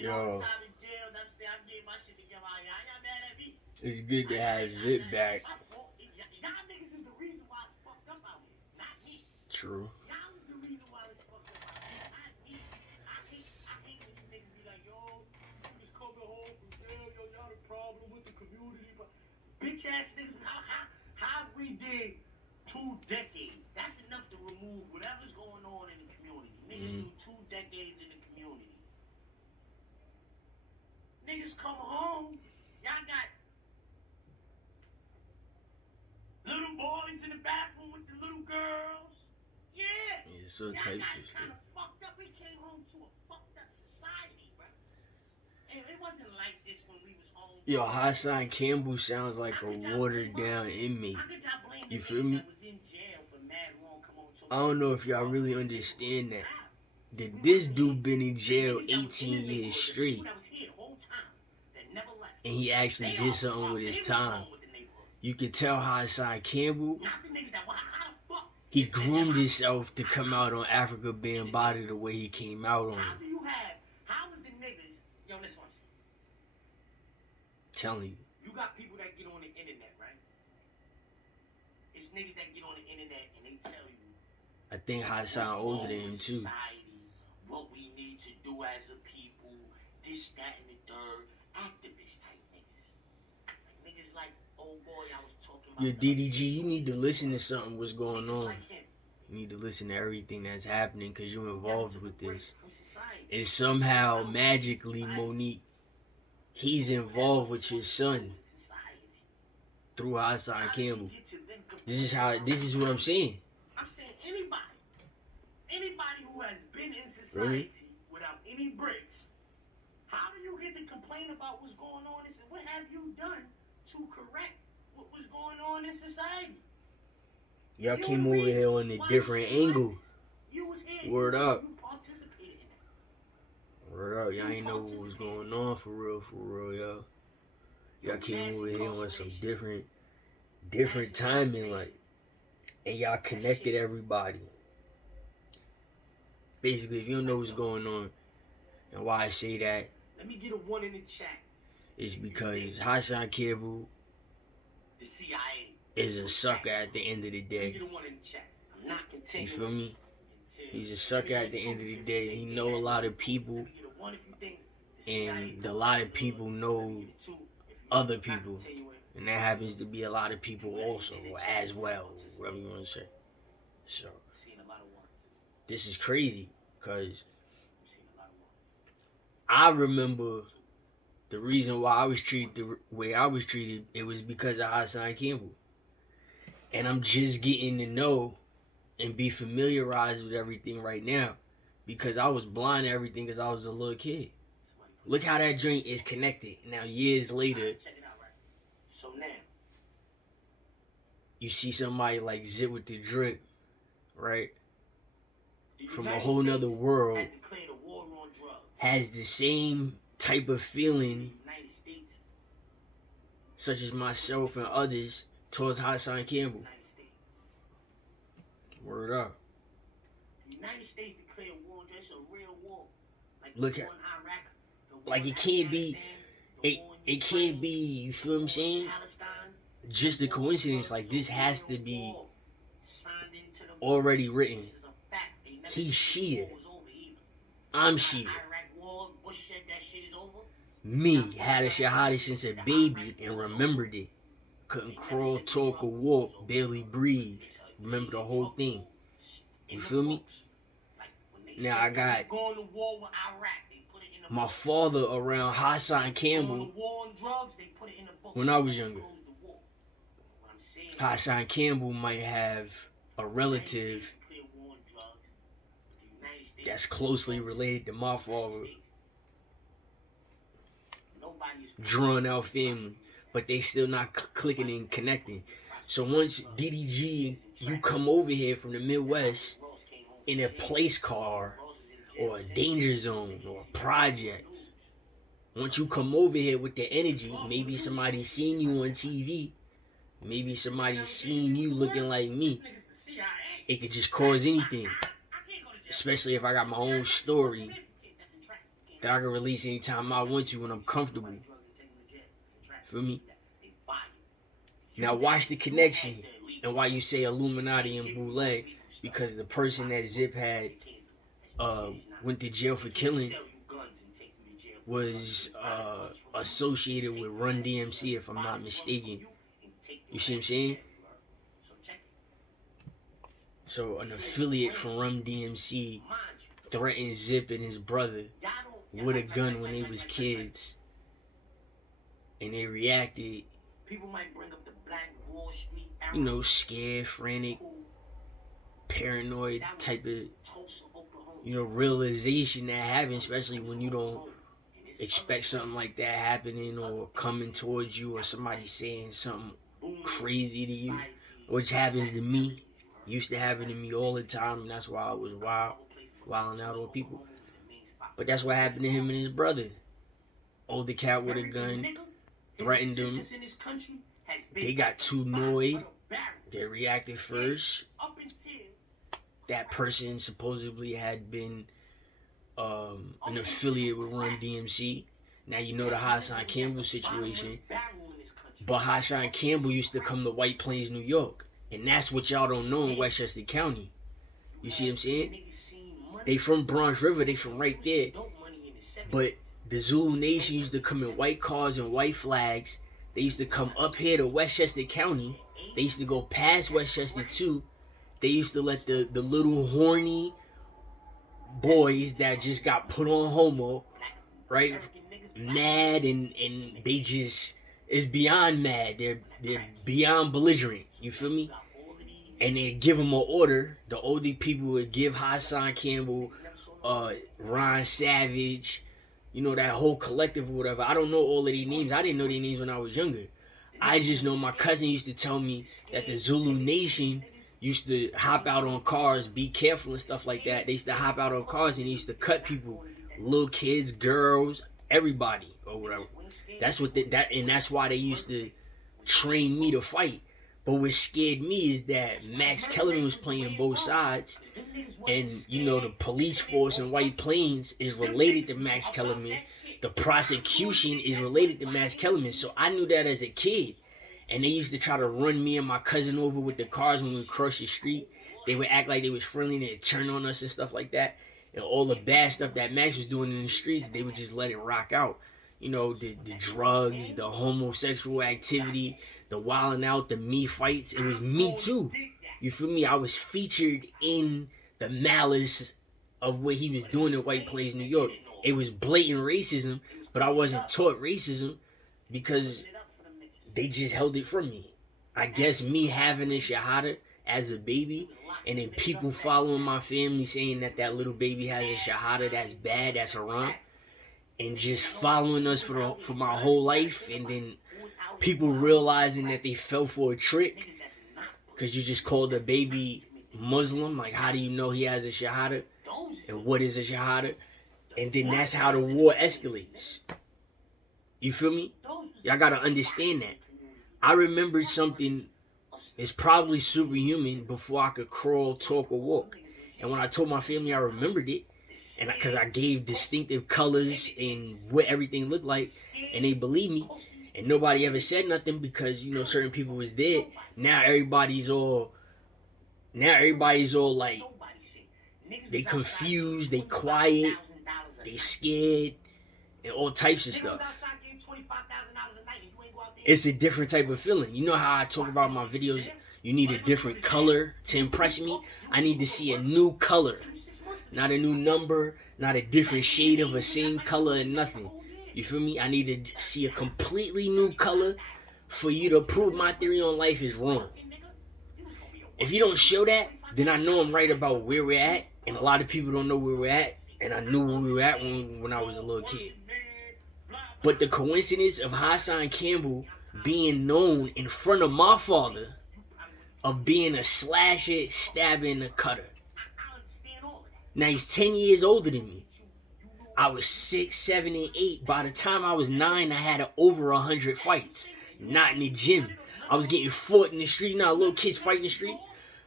Yo, it's good to have Zip back. Y'all niggas is the reason why it's fucked up out here, not me. True. Y'all is the reason why it's fucked up out here, not me. I hate when you niggas be like, yo, you just come home from jail, yo, y'all the problem with the community. But bitch ass niggas, how we did 2 decades? That's enough to remove whatever's going on in the community. Niggas do 2 decades in the community. Niggas come home, y'all got little boys in the bathroom with the little girls. Yeah. It's so Y'all type got of shit. kind of fucked up. We came home to a fucked up society, bro. It wasn't like this when we was home. Yo, Hassan Campbell sounds like a watered down inmate. How could y'all blame the You feel nigga me? that was in jail for mad long come on to I don't know if y'all really understand that. That this dude been in jail 18 years straight. And he actually did something with his time. You could tell Hassan Campbell, he groomed himself to come out on Africa Bambaataa the way he came out on How it. do you have, how is the niggas, yo, listen what I'm saying. Telling you. You got people that get on the internet, right? It's niggas that get on the internet and they tell you. I think Hassan older than him too. Society, what we need to do as a people, this, that, and the third. Activist type niggas. Like niggas like, oh boy, I was talking about. Yo, DDG, you need to listen to something what's going niggas on. like him. You need to listen to everything that's happening because you're Y'all involved took a with break this. from society. And somehow, magically, Monique, he's involved with your son through Hassan Campbell. This is what I'm saying. I'm saying anybody who has been in society without any breaks, how do you get to complain about what's going on? And what have you done to correct what was going on in society? Y'all came over here on a different angle. You was here. Word up. You participated in that. Word up. Y'all ain't know what was going on for real, yo. Y'all came over here on some different timing, like, and y'all connected everybody. Basically, if you don't know what's going on, and why I say that, let me get a 1 in the chat. is because Hassan Campbell The CIA is a sucker at the end of the Let me day. get a 1 in the chat. I'm not You continuing. feel me? He's a sucker at the end of the day. He know a lot of people, Let me get a 1 if you think the CIA and a lot of people know Let me get a 2 if you other think I'm not people. continuing. And that happens to be a lot of people also, as well, whatever you want to say. So, I've seen a lot of ones. this is crazy, because I've seen a lot of ones. I remember the reason why I was treated the way I was treated, it was because of Hassan Campbell. And I'm just getting to know and be familiarized with everything right now, because I was blind to everything because I was a little kid. Look how that joint is connected. Now, years later, Check it out, right? So now, you see somebody like Zip with the Drip, right? the From a United whole States nother world, has declared a war on drugs. has the same type of feeling, The United States. such as myself and others, towards Hassan Campbell. United States. Word up. The United States declared war. That's a real war. Like Look the at- war in Iraq, the war like, in it can't be- Afghanistan, the war in It Ukraine, can't be, you feel what I'm saying? Palestine. Just a The war coincidence. on Like, drugs this is a has real to be war. Signed into the already books. written. This is a fact. They never He's said the Shia. war was over either. I'm Not Shia. Iraq war, Bush said that shit is over. Me had a shahada since a baby and remembered it. Couldn't crawl, talk, or walk, barely breathe. Remember the whole thing. You feel me? Now I got going to war with Iraq. They put it in the my books. father around Hassan Going Campbell to war on drugs, they put it in the books. when I was younger. Close the war. What I'm saying is, Hassan Campbell might have a relative declare war on drugs, but the United States that's closely related to my father, Nobody is drawn out family, but they still not clicking and connecting. So once DDG, you come over here from the Midwest in a place car or a danger zone or a project, once you come over here with the energy, maybe somebody seen you on TV, maybe somebody seen you looking like me, it could just cause anything. Especially if I got my own story that I can release anytime I want to when I'm comfortable. Feel me? Now watch the connection and why you say Illuminati and Boule, because the person that Zip had went to jail for killing was associated with Run DMC, if I'm not mistaken. You see what I'm saying? So an affiliate from Run DMC threatened Zip and his brother with a gun when they was kids, and they reacted, you know, scared, frantic, paranoid type of, you know, realization that happens, especially when you don't expect something like that happening or coming towards you, or somebody saying something crazy to you, which happens to me. Used to happen to me all the time, and that's why I was wilding out on people. But that's what happened to him and his brother. Older cat with a gun threatened him. They got too annoyed. They reacted first. That person supposedly had been an affiliate with Run DMC. Now you know the Hassan Campbell situation. But Hassan Campbell used to come to White Plains, New York. And that's what y'all don't know in Westchester County. You see what I'm saying? They from Bronx River. They from right there. But the Zulu Nation used to come in white cars and white flags. They used to come up here to Westchester County. They used to go past Westchester too. They used to let the little horny boys that just got put on homo, right, mad, and they just, it's beyond mad. They're beyond belligerent. You feel me? And they give them an order. The older people would give Hassan Campbell, Ron Savage, you know, that whole collective or whatever. I don't know all of these names. I didn't know these names when I was younger. I just know my cousin used to tell me that the Zulu Nation used to hop out on cars, be careful and stuff like that. They used to hop out on cars and they used to cut people, little kids, girls, everybody or whatever. That's what and that's why they used to train me to fight. But what scared me is that Max Kellerman was playing both sides, and you know the police force in White Plains is related to Max Kellerman. The prosecution is related to Max Kellerman, so I knew that as a kid. And they used to try to run me and my cousin over with the cars when we crossed the street. They would act like they was friendly and they'd turn on us and stuff like that. And all the bad stuff that Max was doing in the streets, they would just let it rock out. You know, the drugs, the homosexual activity, the wilding out, the me fights. It was me too. You feel me? I was featured in the malice of what he was doing in White Plains, New York. It was blatant racism, but I wasn't taught racism because they just held it from me. I guess me having a shahada as a baby, and then people following my family saying that little baby has a shahada, that's bad, that's haram, and just following us for my whole life, and then people realizing that they fell for a trick because you just called a baby Muslim. Like, how do you know he has a shahada? And what is a shahada? And then that's how the war escalates. You feel me? Y'all gotta understand that. I remembered something that's probably superhuman before I could crawl, talk, or walk. And when I told my family I remembered it, and because I gave distinctive colors and what everything looked like, and they believed me, and nobody ever said nothing because, you know, certain people was dead. Now everybody's all like, they confused, they quiet, they scared, and all types of stuff. It's a different type of feeling. You know how I talk about my videos, you need a different color to impress me? I need to see a new color. Not a new number, not a different shade of a same color and nothing. You feel me? I need to see a completely new color for you to prove my theory on life is wrong. If you don't show that, then I know I'm right about where we're at, and a lot of people don't know where we're at, and I knew where we were at when I was a little kid. But the coincidence of Hassan Campbell being known in front of my father of being a slasher, stabber, and a cutter. Now he's 10 years older than me. I was 6, 7, and 8. By the time I was 9, I had over 100 fights. Not in the gym. I was getting fought in the street. Now little kids fight in the street.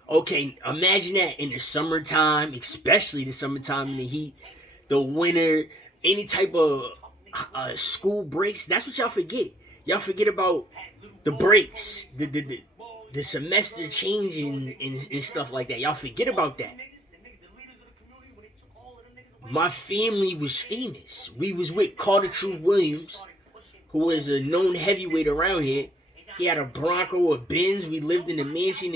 Okay, imagine that in the summertime, especially the summertime in the heat. The winter, any type of school breaks. That's what y'all forget. Y'all forget about the breaks, the semester changing and stuff like that. Y'all forget about that. My family was famous. We was with Carter True Williams, who was a known heavyweight around here. He had a Bronco, a Benz. We lived in a mansion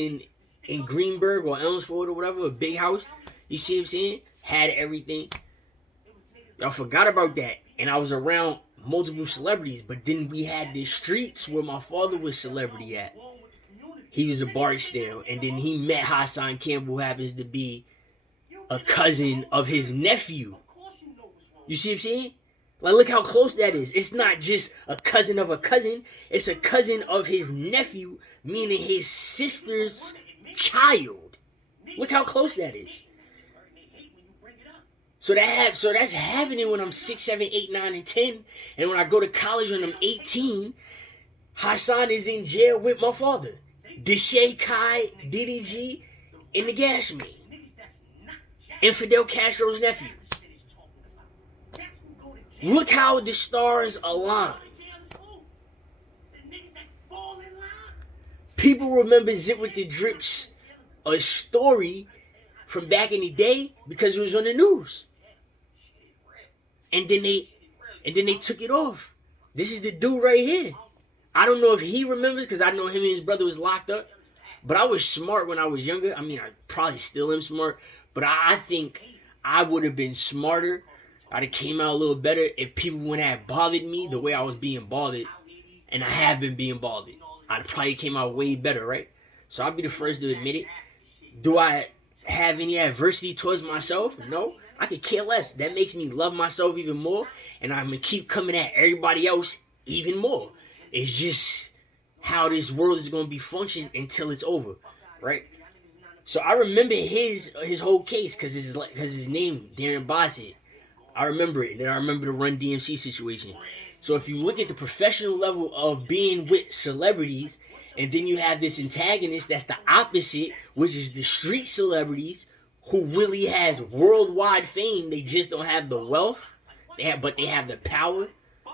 in Greenberg or Elmsford or whatever, a big house. You see what I'm saying? Had everything. Y'all forgot about that. And I was around multiple celebrities, but then we had the streets where my father was celebrity at. He was a Barksdale, and then he met Hassan Campbell, who happens to be a cousin of his nephew. You see what I'm saying? Like, look how close that is. It's not just a cousin of a cousin. It's a cousin of his nephew, meaning his sister's child. Look how close that is. So that's happening when I'm 6, 7, 8, 9, and 10. And when I go to college when I'm 18, Hassan is in jail with my father. Deshae Kai, DDG, and the Gas Man. And Fidel Castro's nephew. Look how the stars align. People remember Zip with the Drips, a story from back in the day, because it was on the news. And then they took it off. This is the dude right here. I don't know if he remembers, because I know him and his brother was locked up. But I was smart when I was younger. I mean, I probably still am smart. But I think I would have been smarter. I'd have came out a little better if people wouldn't have bothered me the way I was being bothered. And I have been being bothered. I'd probably came out way better, right? So I'll be the first to admit it. Do I have any adversity towards myself? No. I could care less. That makes me love myself even more. And I'm going to keep coming at everybody else even more. It's just how this world is going to be functioning until it's over, right? So I remember his whole case because his name, Darren Bossett. I remember it. And then I remember the Run DMC situation. So if you look at the professional level of being with celebrities, and then you have this antagonist that's the opposite, which is the street celebrities who really has worldwide fame. They just don't have the wealth, but they have the power.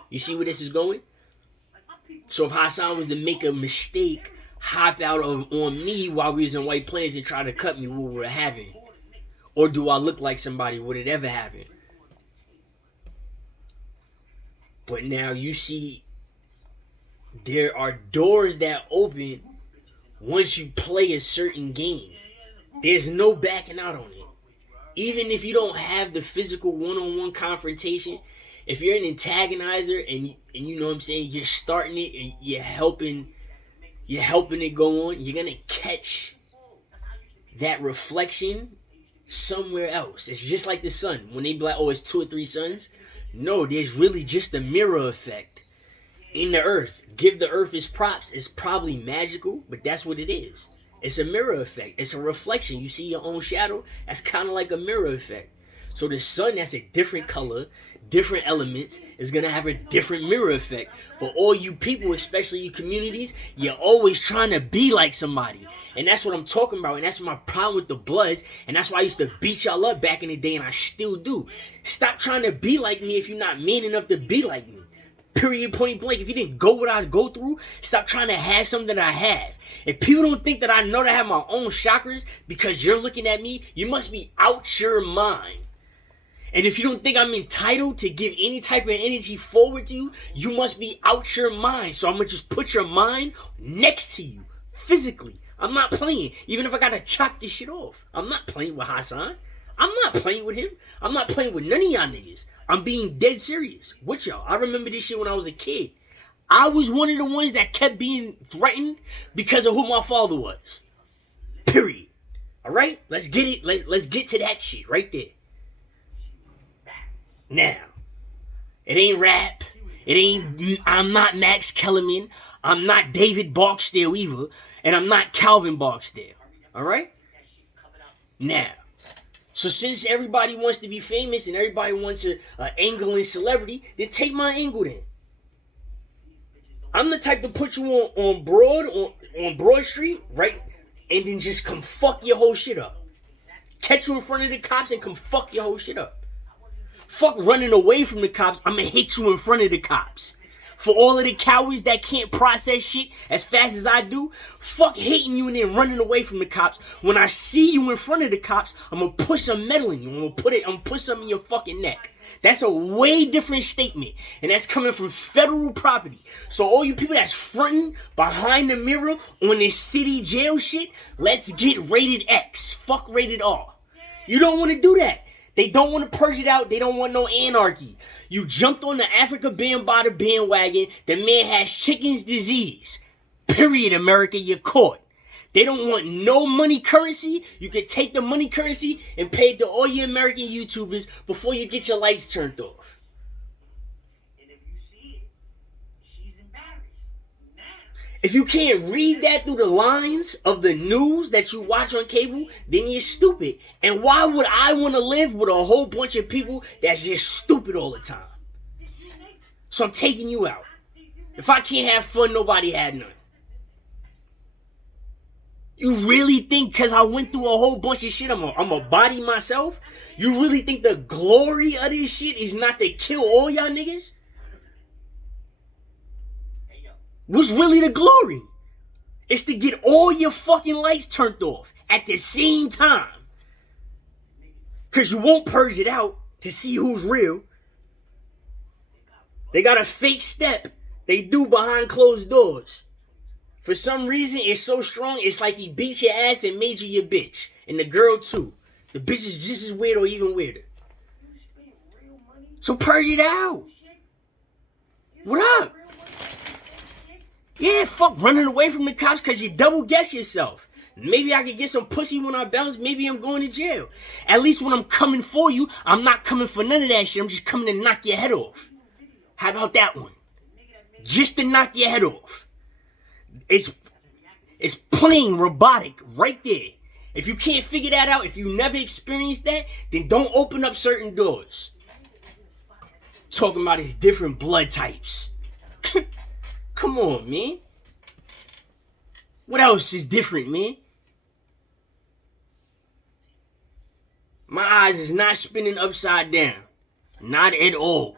You see where this is going? So if Hassan was to make a mistake, hop out on me while we was in White Plains and try to cut me, what would happen? Or do I look like somebody? Would it ever happen? But now you see there are doors that open once you play a certain game. There's no backing out on it. Even if you don't have the physical one-on-one confrontation, if you're an antagonizer and you know what I'm saying, you're starting it and you're helping it go on, you're gonna catch that reflection somewhere else. It's just like the sun. When they be like, oh, it's 2 or 3 suns. No, there's really just a mirror effect in the earth. Give the earth its props. It's probably magical, but that's what it is. It's a mirror effect. It's a reflection. You see your own shadow. That's kind of like a mirror effect. So the sun, that's a different color, different elements, is going to have a different mirror effect. But all you people, especially you communities, you're always trying to be like somebody. And that's what I'm talking about. And that's my problem with the Bloods. And that's why I used to beat y'all up back in the day, and I still do. Stop trying to be like me if you're not man enough to be like me. Period, point blank. If you didn't go what I go through, stop trying to have something that I have. If people don't think that I know that I have my own chakras because you're looking at me, you must be out your mind. And if you don't think I'm entitled to give any type of energy forward to you, you must be out your mind. So I'm going to just put your mind next to you, physically. I'm not playing. Even if I got to chop this shit off. I'm not playing with Hassan. I'm not playing with him. I'm not playing with none of y'all niggas. I'm being dead serious with y'all. I remember this shit when I was a kid. I was one of the ones that kept being threatened because of who my father was. Period. All right? Let's get it. Let's get to that shit right there. Now, it ain't rap. I'm not Max Kellerman. I'm not David Barksdale either. And I'm not Calvin Barksdale. All right? Now, so since everybody wants to be famous and everybody wants an angle in celebrity, then take my angle then. I'm the type to put you on Broad Street, right? And then just come fuck your whole shit up. Catch you in front of the cops and come fuck your whole shit up. Fuck running away from the cops. I'm gonna hit you in front of the cops. For all of the cowards that can't process shit as fast as I do, fuck hitting you and then running away from the cops. When I see you in front of the cops, I'm gonna push some metal in you. I'm gonna put something in your fucking neck. That's a way different statement. And that's coming from federal property. So all you people that's fronting behind the mirror on this city jail shit, let's get rated X. Fuck rated R. You don't want to do that. They don't want to purge it out. They don't want no anarchy. You jumped on the Africa Bambaataa bandwagon. The man has chicken's disease. Period, America. You're caught. They don't want no money currency. You can take the money currency and pay it to all your American YouTubers before you get your lights turned off. And if you see it, she's embarrassed. Now. If you can't read that through the lines of the news that you watch on cable, then you're stupid. And why would I want to live with a whole bunch of people that's just stupid all the time? So I'm taking you out. If I can't have fun, nobody had none. You really think because I went through a whole bunch of shit, I'm a body myself? You really think the glory of this shit is not to kill all y'all niggas? What's really the glory? It's to get all your fucking lights turned off at the same time. Because you won't purge it out to see who's real. They got a fake step they do behind closed doors. For some reason, it's so strong, it's like he beat your ass and made you your bitch. And the girl, too. The bitch is just as weird or even weirder. So purge it out. What up? Yeah, fuck running away from the cops because you double guess yourself. Maybe I could get some pussy when I bounce. Maybe I'm going to jail. At least when I'm coming for you, I'm not coming for none of that shit. I'm just coming to knock your head off. How about that one? Just to knock your head off. It's plain robotic right there. If you can't figure that out, if you never experienced that, then don't open up certain doors. Talking about his different blood types. Come on, man. What else is different, man? My eyes is not spinning upside down. Not at all.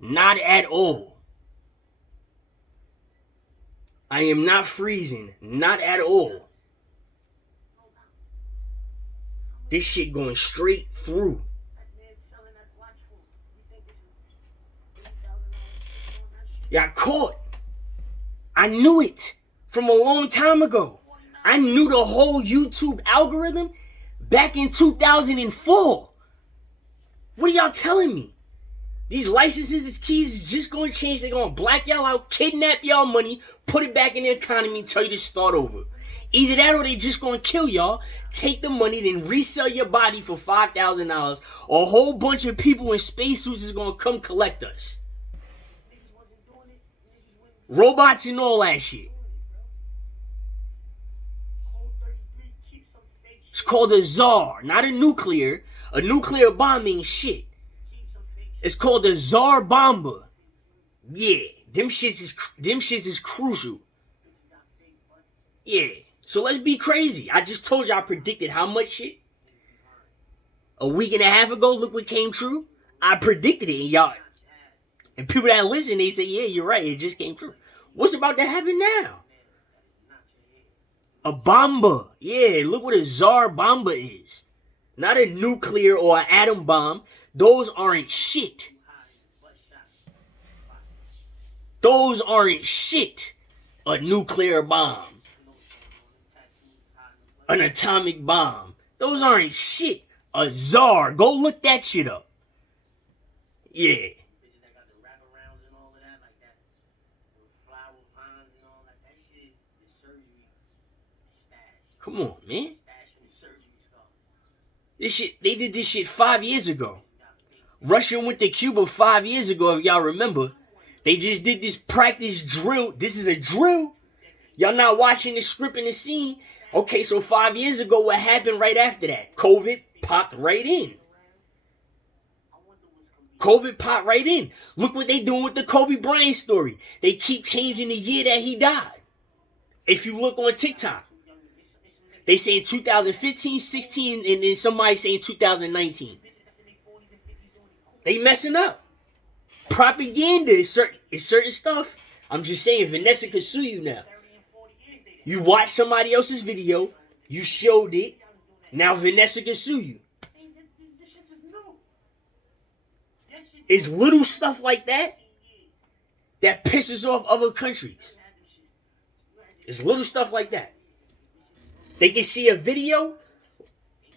Not at all. I am not freezing. Not at all. This shit going straight through. Got caught. I knew it from a long time ago. I knew the whole YouTube algorithm back in 2004. What are y'all telling me? These licenses, these keys is just going to change. They're going to black y'all out, kidnap y'all money, put it back in the economy, tell you to start over. Either that or they just going to kill y'all, take the money, then resell your body for $5,000. A whole bunch of people in spacesuits is going to come collect us. Robots and all that shit. It's called a Tsar, not a nuclear. A nuclear bomb ain't shit. It's called the Tsar Bomba. Yeah, them shits is crucial. Yeah, so let's be crazy. I just told you I predicted how much shit. A week and a half ago, look what came true. I predicted it, and y'all, and people that listen, they say, yeah, you're right, it just came true. What's about to happen now? A bomba. Yeah, look what a Tsar Bomba is. Not a nuclear or an atom bomb. Those aren't shit. Those aren't shit. A nuclear bomb. An atomic bomb. Those aren't shit. A Tsar. Go look that shit up. Yeah. Come on, man. This shit, they did this shit 5 years ago. Russia went to Cuba 5 years ago, if y'all remember. They just did this practice drill. This is a drill. Y'all not watching the script and the scene. Okay, so 5 years ago, what happened right after that? COVID popped right in. COVID popped right in. Look what they doing with the Kobe Bryant story. They keep changing the year that he died. If you look on TikTok. They saying 2015, 16, and then somebody saying 2019. They messing up. Propaganda is certain stuff. I'm just saying, Vanessa could sue you now. You watch somebody else's video, you showed it, now Vanessa can sue you. It's little stuff like that that pisses off other countries. It's little stuff like that. They can see a video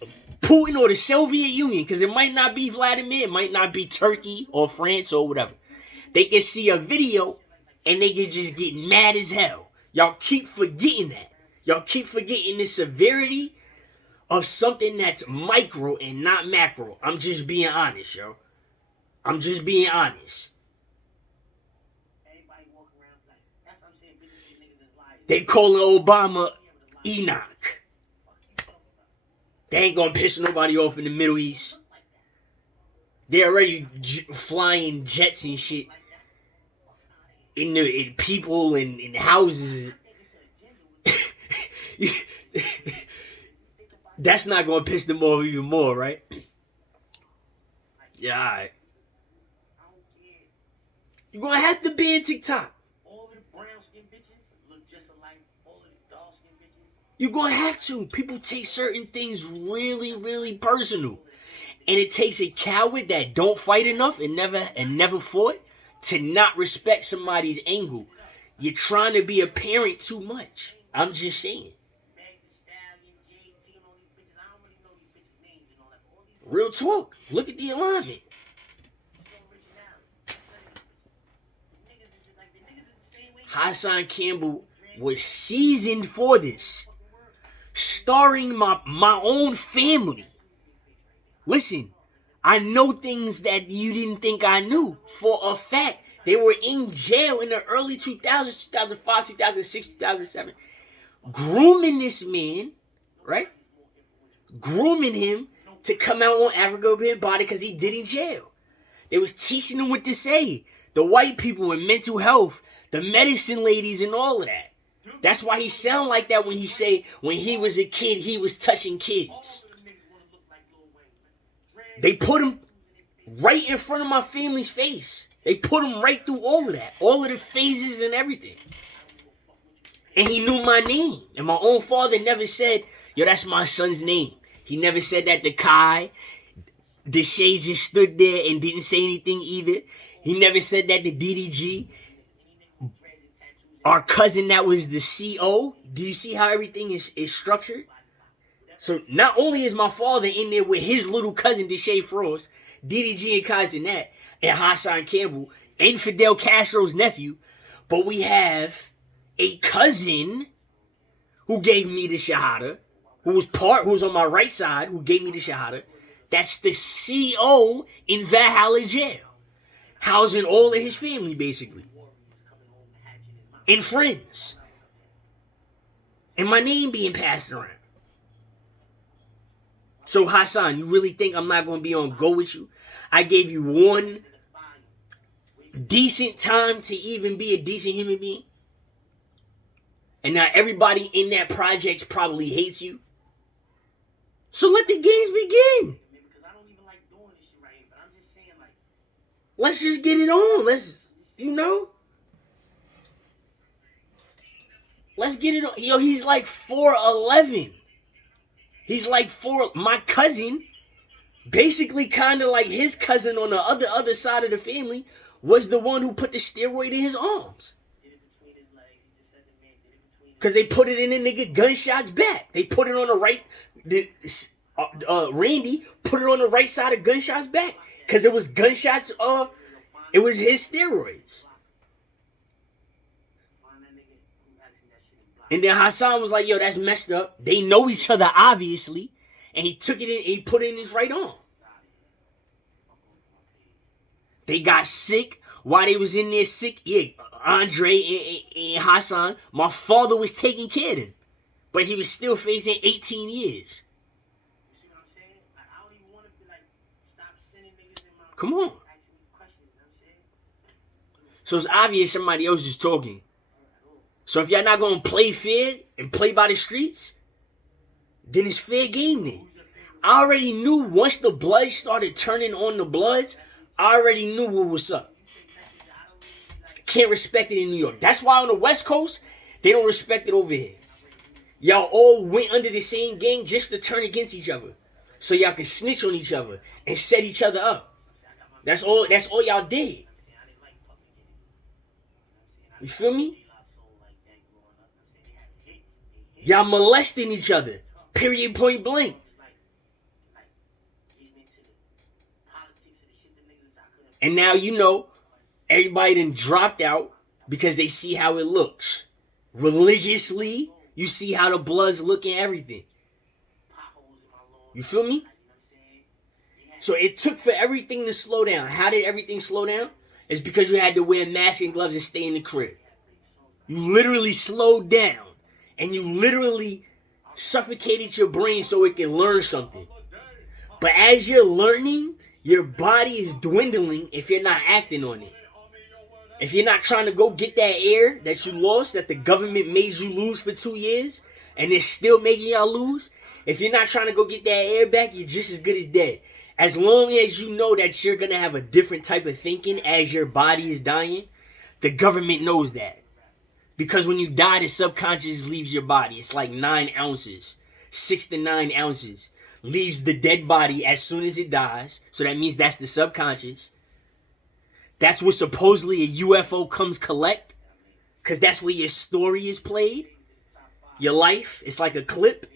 of Putin or the Soviet Union, because it might not be Vladimir, it might not be Turkey or France or whatever. They can see a video and they can just get mad as hell. Y'all keep forgetting that. Y'all keep forgetting the severity of something that's micro and not macro. I'm just being honest, yo. I'm just being honest. They calling Obama Enoch. They ain't gonna piss nobody off in the Middle East. They're already flying jets and shit in people and in houses. That's not gonna piss them off even more, right? Yeah, alright. You're gonna have to ban TikTok. All of the brown skin bitches look just alike. All of the dark skin bitches. You're gonna have to. People take certain things really, really personal. And it takes a coward that don't fight enough and never fought to not respect somebody's angle. You're trying to be a parent too much. I'm just saying. Real talk. Look at the alignment. Hassan Campbell was seasoned for this. Starring my own family. Listen, I know things that you didn't think I knew. For a fact, they were in jail in the early 2000s, 2005, 2006, 2007. Grooming this man, right? Grooming him to come out on Africa Big Body because he did in jail. They was teaching him what to say. The white people and mental health, the medicine ladies and all of that. That's why he sound like that when he say when he was a kid, he was touching kids. They put him right in front of my family's face. They put him right through all of that. All of the phases and everything. And he knew my name. And my own father never said, yo, that's my son's name. He never said that to Kai. Deshae just stood there and didn't say anything either. He never said that to DDG. Our cousin that was the CO. Do you see how everything is structured? So not only is my father in there with his little cousin Deshae Frost, DDG and Kaizen Nat, and Hassan Campbell, and Fidel Castro's nephew, but we have a cousin who gave me the Shahada, who was on my right side, who gave me the Shahada. That's the CO in Valhalla jail, housing all of his family basically, and friends, and my name being passed around. So Hassan, you really think I'm not going to be on go with you? I gave you one decent time to even be a decent human being. And now everybody in that project probably hates you. So let the games begin. Let's just get it on. Let's get it on. Yo, he's like 4'11". He's like my cousin, basically kind of like his cousin on the other side of the family, was the one who put the steroid in his arms. Because they put it in the nigga gunshots back. They put it on the right, Randy put it on the right side of gunshots back. Because it was gunshots, it was his steroids. And then Hassan was like, yo, that's messed up. They know each other, obviously. And he took it in, he put it in his right arm. They got sick. While they was in there sick, yeah, Andre and Hassan, my father was taking care of him. But he was still facing 18 years. Come on. So it's obvious somebody else is talking. So if y'all not going to play fair and play by the streets, then it's fair game then. I already knew once the Bloods started turning on the Bloods, I already knew what was up. Can't respect it in New York. That's why on the West Coast, they don't respect it over here. Y'all all went under the same gang just to turn against each other. So y'all can snitch on each other and set each other up. That's all y'all did. You feel me? Y'all molesting each other. Period, point blank. And now you know everybody done dropped out because they see how it looks. Religiously, you see how the bloods look and everything. You feel me? So it took for everything to slow down. How did everything slow down? It's because you had to wear masks and gloves and stay in the crib. You literally slowed down. And you literally suffocated your brain so it can learn something. But as you're learning, your body is dwindling if you're not acting on it. If you're not trying to go get that air that you lost, that the government made you lose for 2 years, and they're still making y'all lose, if you're not trying to go get that air back, you're just as good as dead. As long as you know that you're going to have a different type of thinking as your body is dying, the government knows that. Because when you die, the subconscious leaves your body. It's like 9 ounces, 6 to 9 ounces. Leaves the dead body as soon as it dies. So that means that's the subconscious. That's what supposedly a UFO comes collect. Because that's where your story is played. Your life. It's like a clip.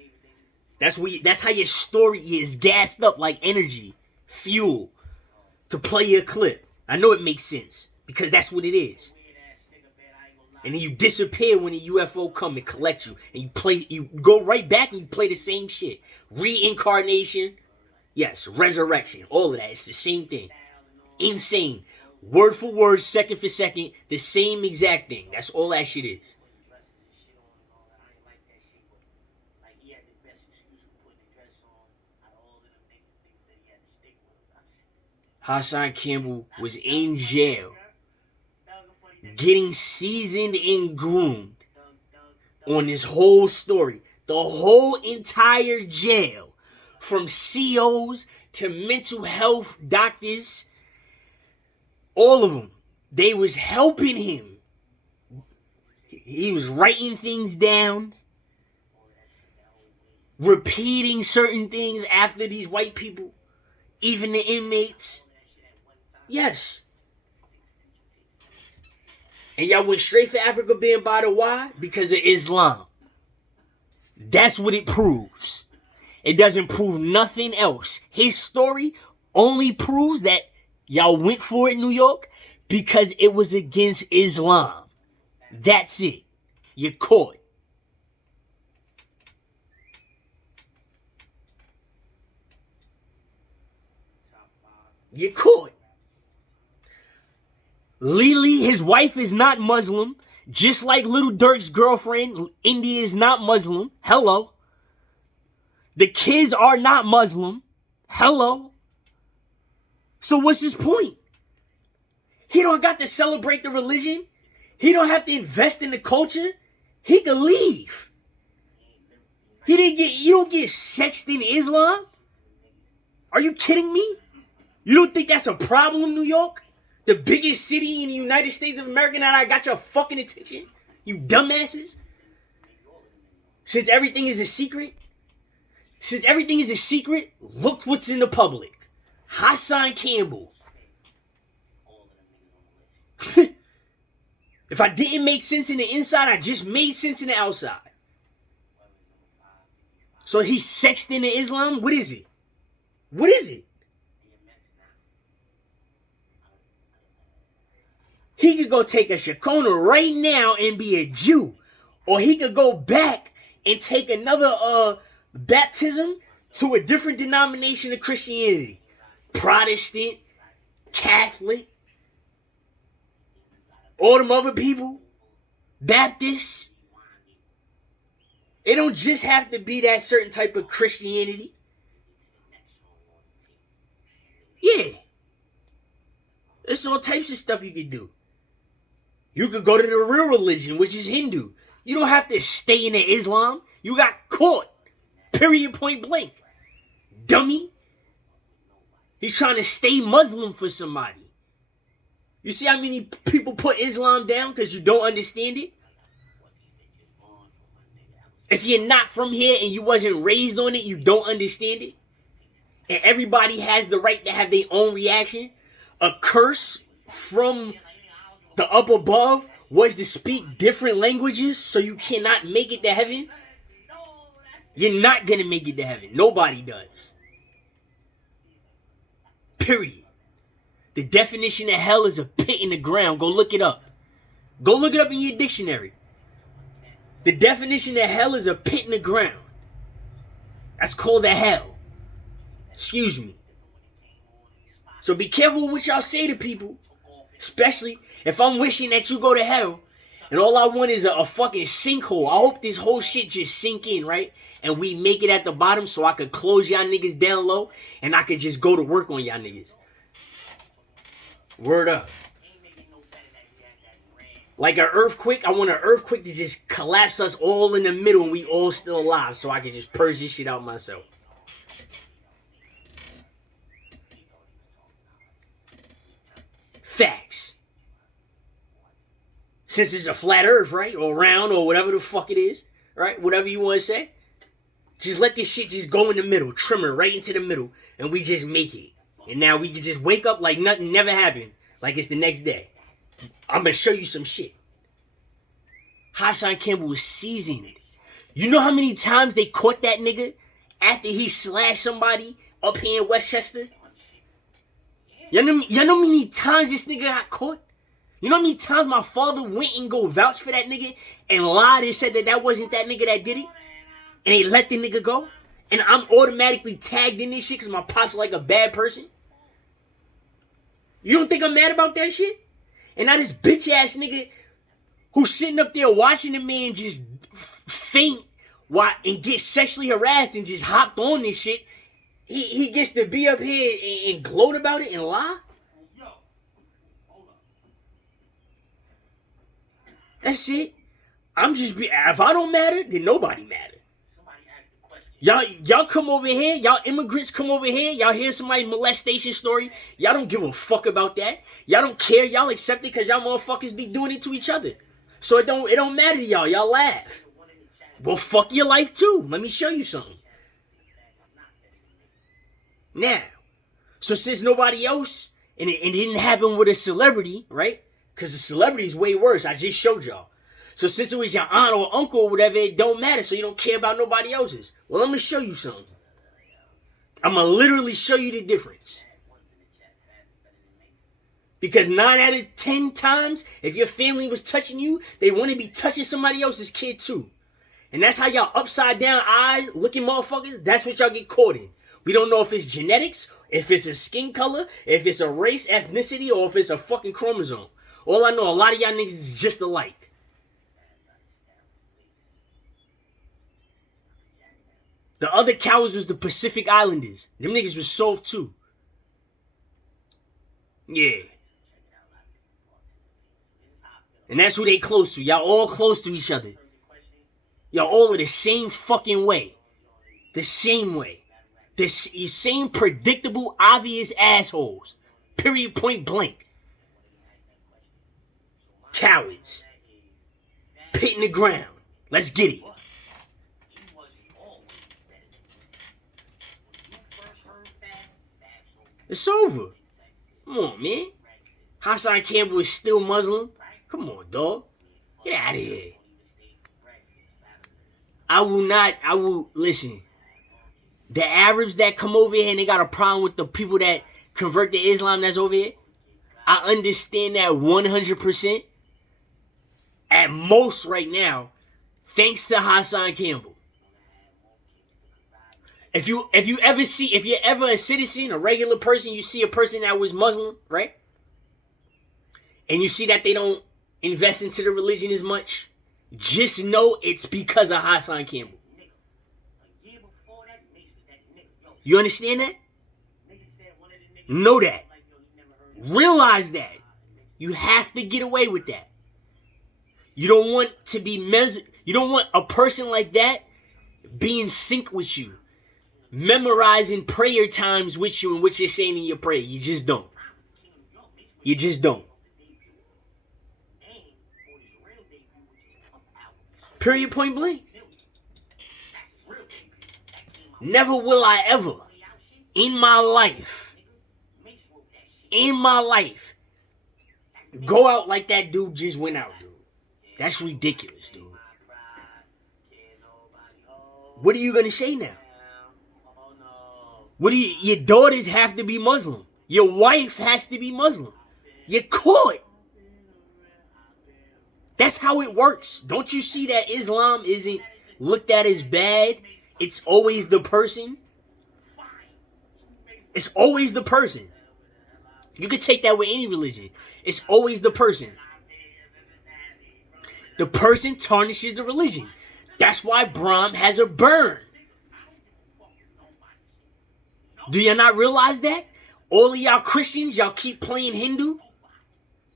That's how your story is gassed up like energy. Fuel. To play your clip. I know it makes sense. Because that's what it is. And then you disappear when the UFO come and collect you. And you go right back and you play the same shit. Reincarnation. Yes, resurrection. All of that. It's the same thing. Insane. Word for word, second for second. The same exact thing. That's all that shit is. Hassan Campbell was in jail, getting seasoned and groomed on this whole story. The whole entire jail, from COs to mental health doctors, all of them, they was helping him. He was writing things down, repeating certain things after these white people, even the inmates. Yes. And y'all went straight for Africa being bottled. Why? Because of Islam. That's what it proves. It doesn't prove nothing else. His story only proves that y'all went for it in New York because it was against Islam. That's it. You're caught. You're caught. Lily, his wife, is not Muslim. Just like Little Durk's girlfriend, India, is not Muslim. Hello. The kids are not Muslim. Hello. So what's his point? He don't got to celebrate the religion. He don't have to invest in the culture. He could leave. You don't get sexed in Islam? Are you kidding me? You don't think that's a problem, New York? The biggest city in the United States of America, now that I got your fucking attention? You dumbasses? Since everything is a secret? Look what's in the public. Hassan Campbell. If I didn't make sense in the inside, I just made sense in the outside. So he's sexed into Islam? What is it? What is it? He could go take a shakona right now and be a Jew. Or he could go back and take another baptism to a different denomination of Christianity. Protestant, Catholic, all them other people, Baptists. It don't just have to be that certain type of Christianity. Yeah. There's all types of stuff you could do. You could go to the real religion, which is Hindu. You don't have to stay in the Islam. You got caught. Period, point blank. Dummy. He's trying to stay Muslim for somebody. You see how many people put Islam down because you don't understand it? If you're not from here and you wasn't raised on it, you don't understand it. And everybody has the right to have their own reaction. A curse from the up above was to speak different languages so you cannot make it to heaven. You're not going to make it to heaven. Nobody does. Period. The definition of hell is a pit in the ground. Go look it up. Go look it up in your dictionary. The definition of hell is a pit in the ground. That's called a hell. Excuse me. So be careful what y'all say to people. Especially if I'm wishing that you go to hell and all I want is a fucking sinkhole. I hope this whole shit just sink in, right? And we make it at the bottom so I could close y'all niggas down low and I could just go to work on y'all niggas. Word up. Like an earthquake, I want an earthquake to just collapse us all in the middle and we all still alive so I can just purge this shit out myself. Facts. Since it's a flat earth, right? Or round or whatever the fuck it is, right? Whatever you want to say. Just let this shit just go in the middle. Trim it right into the middle and we just make it. And now we can just wake up like nothing never happened. Like it's the next day. I'm going to show you some shit. Hassan Campbell was seasoned. You know how many times they caught that nigga after he slashed somebody up here in Westchester? Y'all know how many times this nigga got caught? You know how many times my father went and go vouch for that nigga and lied and said that wasn't that nigga that did it? And they let the nigga go? And I'm automatically tagged in this shit because my pop's like a bad person? You don't think I'm mad about that shit? And now this bitch ass nigga who's sitting up there watching the man just faint and get sexually harassed and just hopped on this shit, he gets to be up here and gloat about it and lie? That's it. If I don't matter, then nobody matter. Y'all come over here, y'all immigrants come over here, y'all hear somebody's molestation story, y'all don't give a fuck about that. Y'all don't care, y'all accept it because y'all motherfuckers be doing it to each other. So it don't matter to y'all laugh. Well, fuck your life too. Let me show you something. Now, so since nobody else, and it didn't happen with a celebrity, right? Because the celebrity is way worse, I just showed y'all. So since it was your aunt or uncle or whatever, it don't matter. So you don't care about nobody else's. Well, I'm going to show you something. I'm going to literally show you the difference. Because 9 out of 10 times, if your family was touching you, they want to be touching somebody else's kid too. And that's how y'all upside down eyes looking motherfuckers, that's what y'all get caught in. We don't know if it's genetics, if it's a skin color, if it's a race, ethnicity, or if it's a fucking chromosome. All I know, a lot of y'all niggas is just alike. The other cowards was the Pacific Islanders. Them niggas was soft too. Yeah. And that's who they close to. Y'all all close to each other. Y'all all are the same fucking way. The same way. The same predictable, obvious assholes. Period, point blank. Cowards. Pit in the ground. Let's get it. It's over. Come on, man. Hassan Campbell is still Muslim. Come on, dog. Get out of here. Listen. The Arabs that come over here and they got a problem with the people that convert to Islam that's over here, I understand that 100%. At most right now, thanks to Hassan Campbell. If you're ever a citizen, a regular person, you see a person that was Muslim, right? And you see that they don't invest into the religion as much, just know it's because of Hassan Campbell. You understand that? Know that. Realize that. You have to get away with that. You don't want to be you don't want a person like that be in sync with you. memorizing prayer times with you and what you're saying in your prayer. You just don't. You just don't. Period, point blank. Never will I ever, in my life, go out like that dude just went out, dude. That's ridiculous, dude. What are you gonna say now? Your daughters have to be Muslim. Your wife has to be Muslim. You're caught. That's how it works. Don't you see that Islam isn't looked at as bad? It's always the person. It's always the person. You can take that with any religion. It's always the person. The person tarnishes the religion. That's why Brahm has a burn. Do y'all not realize that? All of y'all Christians, y'all keep playing Hindu.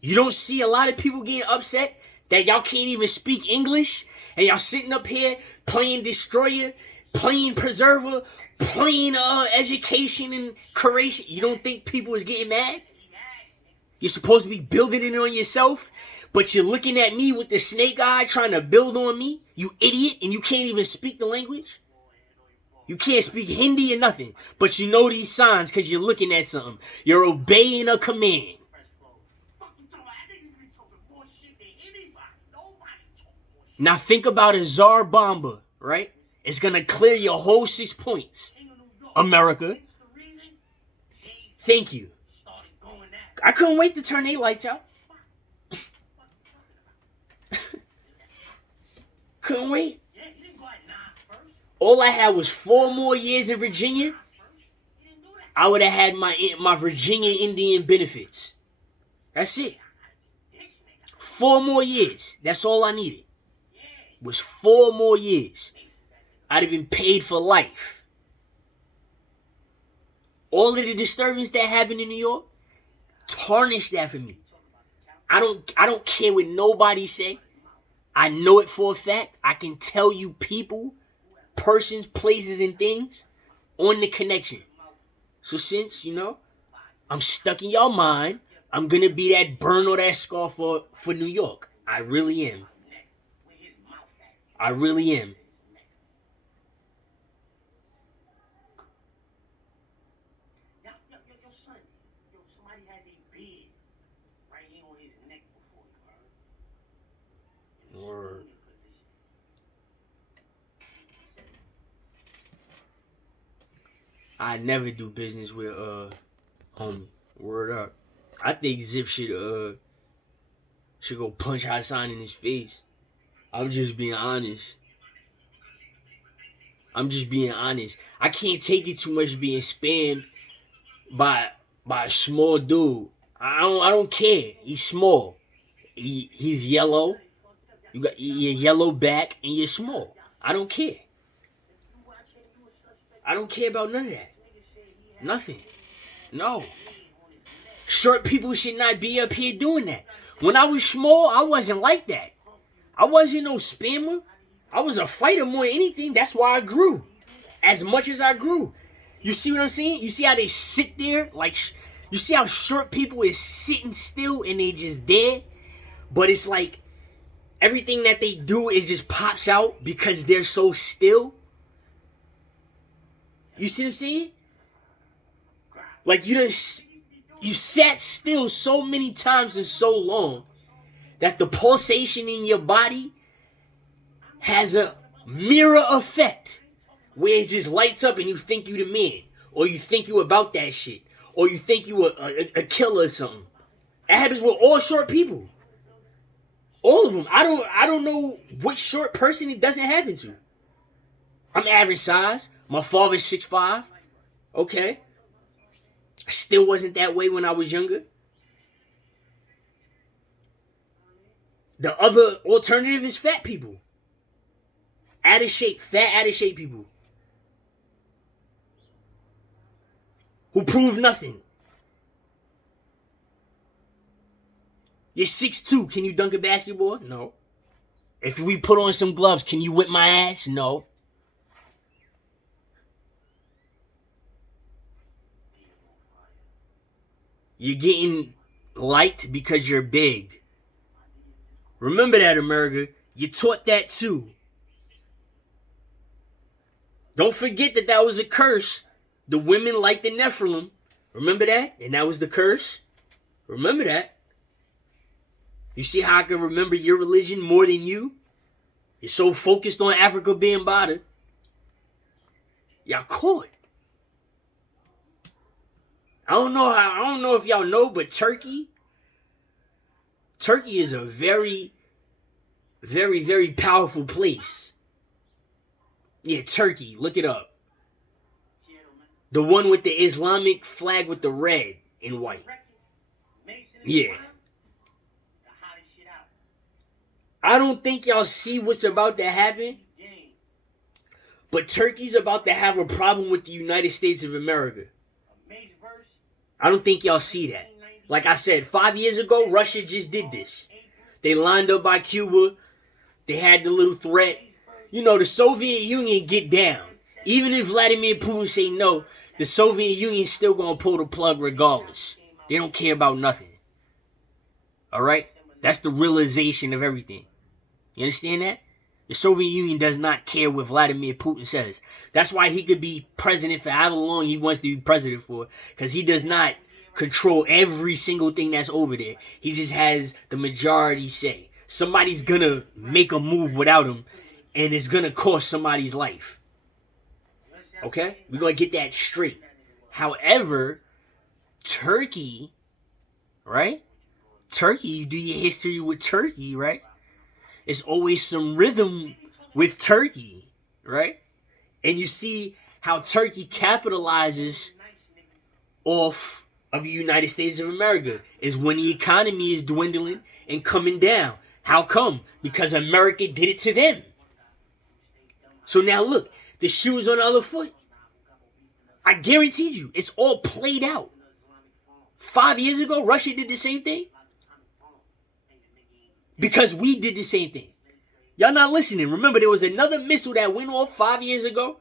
You don't see a lot of people getting upset that y'all can't even speak English. And y'all sitting up here playing Destroyer, playing Preserver, playing Education and Curation. You don't think people is getting mad? You're supposed to be building it on yourself, but you're looking at me with the snake eye trying to build on me. You idiot, and you can't even speak the language. You can't speak Hindi or nothing, but you know these signs because you're looking at something. You're obeying a command. Now think about a Tsar bomber, right? It's going to clear your whole 6 points. America. Thank you. I couldn't wait to turn their lights out. Couldn't wait. All I had was 4 more years in Virginia. I would have had my Virginia Indian benefits. That's it. 4 more years. That's all I needed. Was 4 more years. I'd have been paid for life. All of the disturbance that happened in New York tarnished that for me. I don't care what nobody say. I know it for a fact. I can tell you people, persons, places, and things on the connection. So since, I'm stuck in your mind, I'm going to be that burn or that scar for New York. I really am. I really am. Your son, somebody had their beard right here on his neck before you, Word. I never do business with homie. Word up. I think Zip should go punch Hassan in his face. I'm just being honest. I can't take it too much being spammed by a small dude. I don't care. He's small. He's yellow. You got your yellow back and you're small. I don't care. I don't care about none of that. Nothing. No. Short people should not be up here doing that. When I was small, I wasn't like that. I wasn't no spammer. I was a fighter more than anything. That's why I grew. As much as I grew. You see what I'm saying? You see how they sit there? Like, you see how short people is sitting still and they just there? But it's like everything that they do, it just pops out because they're so still. You see what I'm saying? Like you sat still so many times and so long that the pulsation in your body has a mirror effect where it just lights up and you think you the man, or you think you about that shit, or you think you a killer or something. That happens with all short people. All of them. I don't know which short person it doesn't happen to. I'm average size. My father's 6'5". Okay. I still wasn't that way when I was younger. The other alternative is fat people. Out of shape, fat, out of shape people. Who prove nothing. You're 6'2", can you dunk a basketball? No. If we put on some gloves, can you whip my ass? No. You're getting liked because you're big. Remember that, America. You taught that too. Don't forget that was a curse. The women liked the Nephilim. Remember that? And that was the curse. Remember that. You see how I can remember your religion more than you? You're so focused on Africa being bothered. Y'all caught. I don't know if y'all know, but Turkey is a very, very, very powerful place. Yeah, Turkey. Look it up. The one with the Islamic flag with the red and white. Yeah. I don't think y'all see what's about to happen. But Turkey's about to have a problem with the United States of America. I don't think y'all see that. Like I said, 5 years ago, Russia just did this. They lined up by Cuba. They had the little threat. You know, the Soviet Union get down. Even if Vladimir Putin say no, the Soviet Union still gonna pull the plug regardless. They don't care about nothing. Alright? That's the realization of everything. You understand that? The Soviet Union does not care what Vladimir Putin says. That's why he could be president for however long he wants to be president for. Because he does not control every single thing that's over there. He just has the majority say. Somebody's gonna make a move without him. And it's gonna cost somebody's life. Okay? We're gonna get that straight. However, Turkey, right? Turkey, you do your history with Turkey, right? It's always some rhythm with Turkey, right? And you see how Turkey capitalizes off of the United States of America is when the economy is dwindling and coming down. How come? Because America did it to them. So now look, the shoe's on the other foot. I guarantee you, it's all played out. 5 years ago, Russia did the same thing. Because we did the same thing. Y'all not listening. Remember, there was another missile that went off 5 years ago.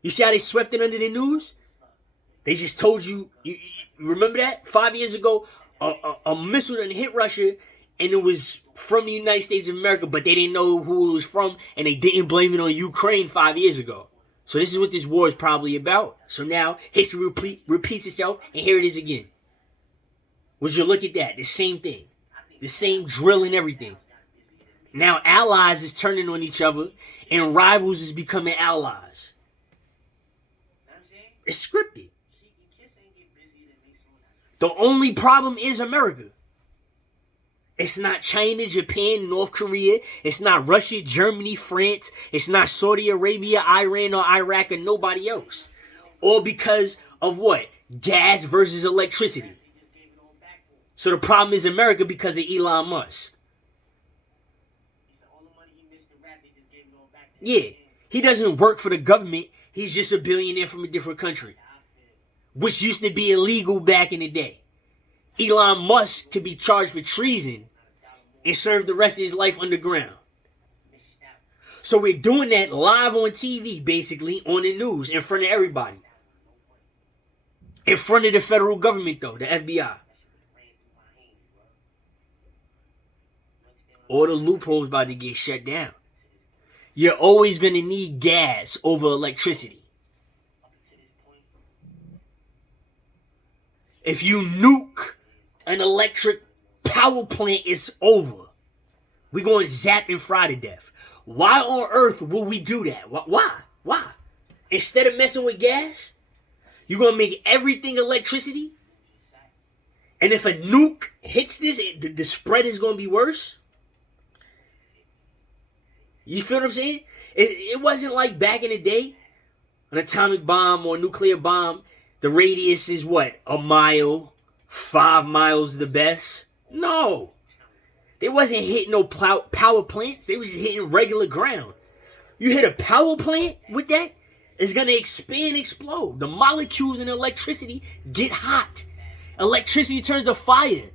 You see how they swept it under the news? They just told you remember that? 5 years ago, a missile that hit Russia, and it was from the United States of America, but they didn't know who it was from, and they didn't blame it on Ukraine 5 years ago. So this is what this war is probably about. So now, history repeats itself, and here it is again. Would you look at that? The same thing. The same drill and everything. Now allies is turning on each other and rivals is becoming allies. It's scripted. The only problem is America. It's not China, Japan, North Korea. It's not Russia, Germany, France. It's not Saudi Arabia, Iran, or Iraq, or nobody else. All because of what? Gas versus electricity. So the problem is America because of Elon Musk. Yeah, he doesn't work for the government. He's just a billionaire from a different country, which used to be illegal back in the day. Elon Musk could be charged for treason and serve the rest of his life underground. So we're doing that live on TV, basically, on the news, in front of everybody. In front of the federal government, though, the FBI. All the loopholes about to get shut down. You're always going to need gas over electricity. If you nuke an electric power plant, it's over. We're going to zap and fry to death. Why on earth will we do that? Why? Instead of messing with gas, you're going to make everything electricity? And if a nuke hits this, the spread is going to be worse? You feel what I'm saying? It wasn't like back in the day, an atomic bomb or nuclear bomb, the radius is what? A mile, 5 miles the best? No. They wasn't hitting no power plants. They was just hitting regular ground. You hit a power plant with that, it's going to expand, explode. The molecules in electricity get hot. Electricity turns to fire.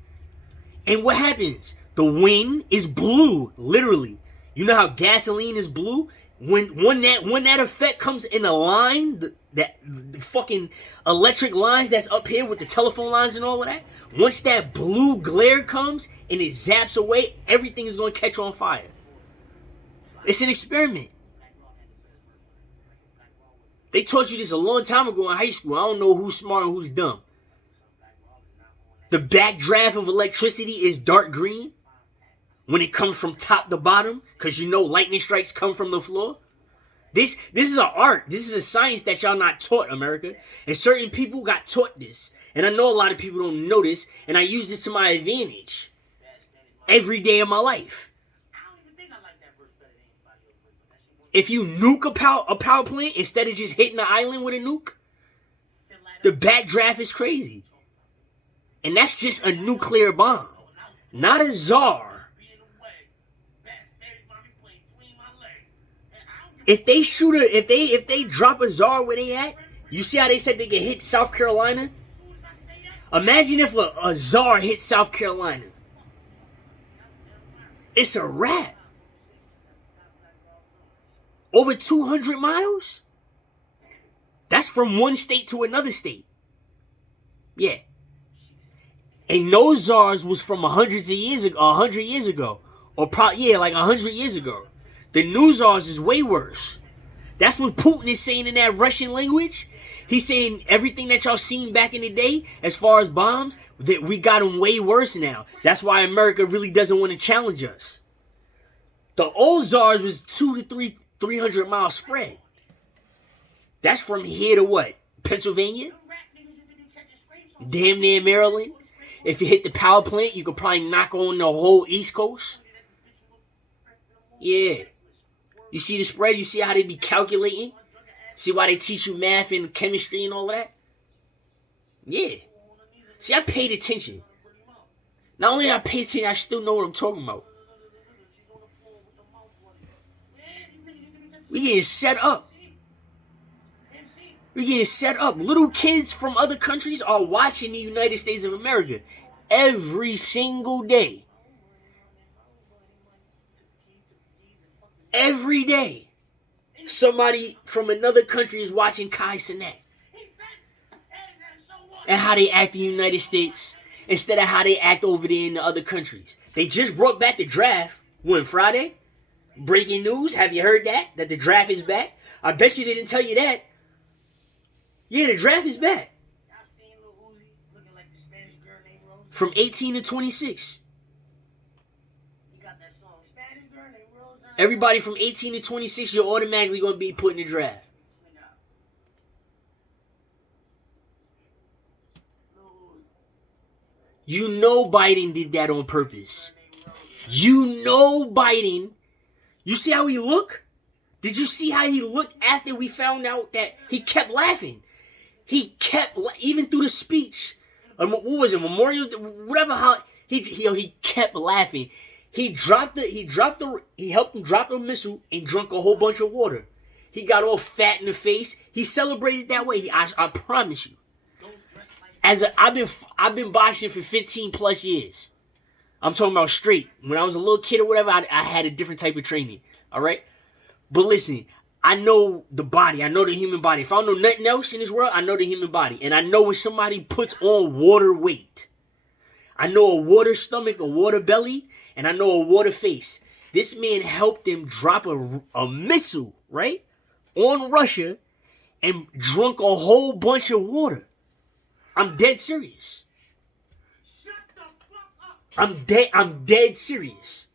And what happens? The wind is blue, literally. You know how gasoline is blue? When that effect comes in a line, the fucking electric lines that's up here with the telephone lines and all of that, once that blue glare comes and it zaps away, everything is going to catch on fire. It's an experiment. They taught you this a long time ago in high school. I don't know who's smart and who's dumb. The backdraft of electricity is dark green when it comes from top to bottom, because you know lightning strikes come from the floor. This is an art. This is a science that y'all not taught, America. And certain people got taught this. And I know a lot of people don't know this, and I use this to my advantage every day of my life. If you nuke a power plant instead of just hitting the island with a nuke, the backdraft is crazy. And that's just a nuclear bomb, not a czar. If they shoot if they drop a czar where they at, you see how they said they could hit South Carolina? Imagine if a czar hit South Carolina. It's a wrap. Over 200 miles? That's from one state to another state. Yeah. And those czars was from hundreds of years ago, 100 years ago. Or probably, like 100 years ago. The new czars is way worse. That's what Putin is saying in that Russian language. He's saying everything that y'all seen back in the day, as far as bombs, that we got them way worse now. That's why America really doesn't want to challenge us. The old czars was 200 to 300 mile spread. That's from here to what? Pennsylvania? Damn near Maryland. If you hit the power plant, you could probably knock on the whole East Coast. Yeah. You see the spread? You see how they be calculating? See why they teach you math and chemistry and all of that? Yeah. See, I paid attention. Not only did I pay attention, I still know what I'm talking about. We getting set up. We getting set up. Little kids from other countries are watching the United States of America every single day. Every day. Somebody from another country is watching Kai Cenat. And how they act in the United States instead of how they act over there in the other countries. They just brought back the draft. When, Friday? Breaking news. Have you heard that? That the draft is back? I bet you they didn't tell you that. Yeah, the draft is back. From 18 to 26. Everybody from 18 to 26, you're automatically going to be put in the draft. You know Biden did that on purpose. You know Biden. You see how he looked? Did you see how he looked after we found out that he kept laughing? He kept, even through the speech, what was it, Memorial, whatever, how he kept laughing. He helped him drop the missile and drank a whole bunch of water. He got all fat in the face. He celebrated that way. I promise you. I've been boxing for 15 plus years. I'm talking about straight. When I was a little kid or whatever, I had a different type of training. All right? But listen, I know the body. I know the human body. If I don't know nothing else in this world, I know the human body. And I know when somebody puts on water weight. I know a water stomach, a water belly, and I know a water face. This man helped them drop a missile, right? On Russia and drunk a whole bunch of water. I'm dead serious. I'm dead serious.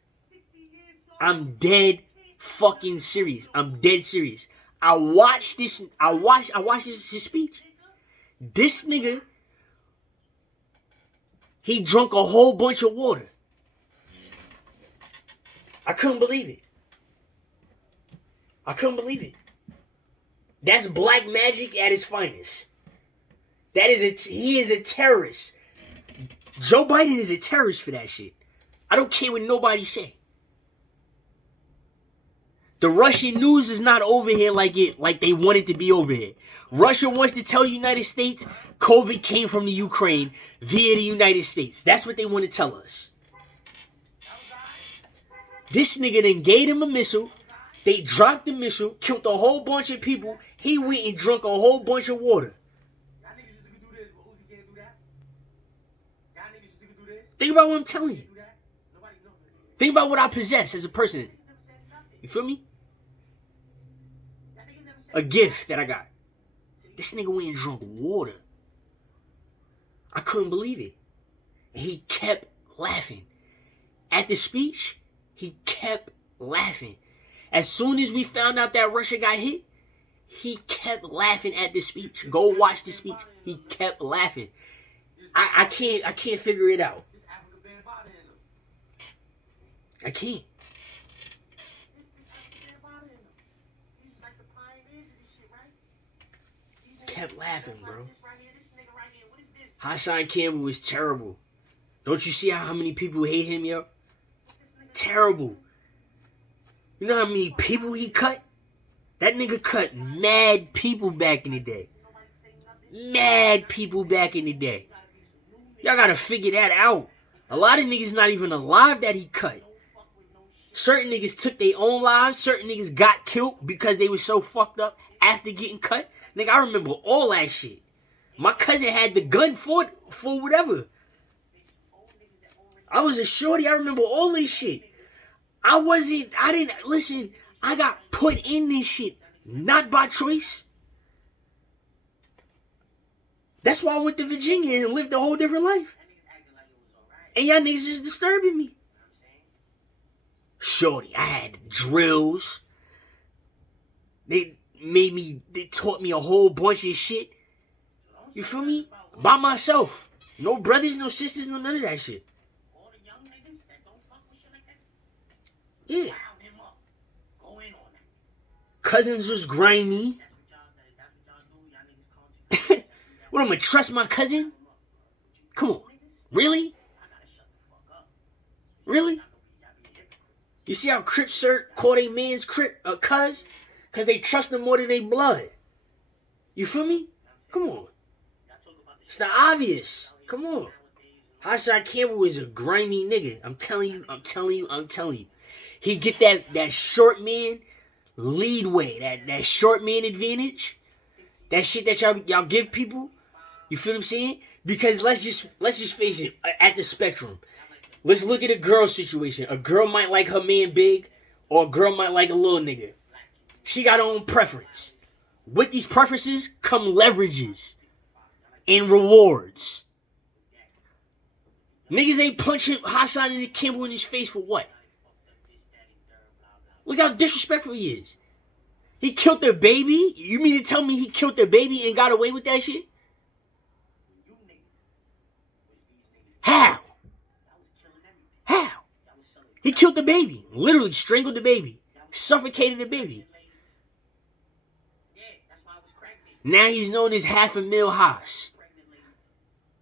I'm dead fucking serious. I'm dead serious. I watched his speech. This nigga, he drunk a whole bunch of water. I couldn't believe it. I couldn't believe it. That's black magic at its finest. He is a terrorist. Joe Biden is a terrorist for that shit. I don't care what nobody say. The Russian news is not over here like they want it to be over here. Russia wants to tell the United States COVID came from the Ukraine via the United States. That's what they want to tell us. This nigga then gave him a missile They dropped the missile, killed a whole bunch of people. He went and drank a whole bunch of water. Y'all niggas used to do this, but Uzi can't do that. Y'all niggas used to do this. Think about what I'm telling you. Do that. Nobody knows. Think about what I possess as a person. Never said nothing. You feel me? Y'all niggas never said A gift that I got. This nigga went and drunk water. I couldn't believe it. And he kept laughing. At the speech, he kept laughing. As soon as we found out that Russia got hit, he kept laughing at the speech. Go watch the speech. He kept laughing. I can't figure it out. this African Bambaataa in them. I can't. This African Bambaataa in them. These is like the pioneers of this shit, right? Kept laughing, bro. This right here, this nigga right here. What is this? Hassan Campbell was terrible. Don't you see how many people hate him, yo? This nigga Terrible. You know how many people he cut? That nigga cut mad people back in the day. nobody say nothing. Mad people back in the day. Gotta be some new Y'all gotta figure that out. A lot of niggas not even alive that he cut. fuck with no shit. Certain niggas took their own lives. Certain niggas got killed because they were so fucked up after getting cut. Nigga, I remember all that shit. My cousin had the gun for whatever. I was a shorty. I remember all this shit. I got put in this shit. Not by choice. That's why I went to Virginia and lived a whole different life. That niggas acting like it was alright. And y'all niggas is disturbing me. You know what I'm saying? Shorty, I had drills. They taught me a whole bunch of shit. You feel me? By myself. No brothers, no sisters, no none of that shit. All the young niggas that don't fuck with shit like that, Yeah. round him up. Go in on that. Cousins was grimy. That's what y'all do. Y'all niggas content. What, I'm gonna trust my cousin? Come on. Really? I gotta shut the fuck up. Really? Y'all be hypocrites. You see how Crip Cert called a man's cuz? Cause they trust them more than they blood. You feel me? Come on. Y'all talk about this It's the obvious. Come on. Hassan Campbell is a grimy nigga. I'm telling you. He get that short man leadway, that short man advantage. That shit that y'all give people. You feel what I'm saying? Because let's just face it, at the spectrum. Let's look at a girl situation. A girl might like her man big, or a girl might like a little nigga. She got her own preference. With these preferences come leverages and rewards. Niggas ain't punching Hassan and Campbell in his face for what? Look how disrespectful he is. He killed their baby? You mean to tell me he killed their baby and got away with that shit? You niggas. These niggas. How? Y'all was killing everything. How? Y'all was selling. He killed the baby. Literally strangled the baby. Suffocated the baby. Yeah, that's why I was cracked. Now he's known as $500,000 Haas. Pregnant lady. You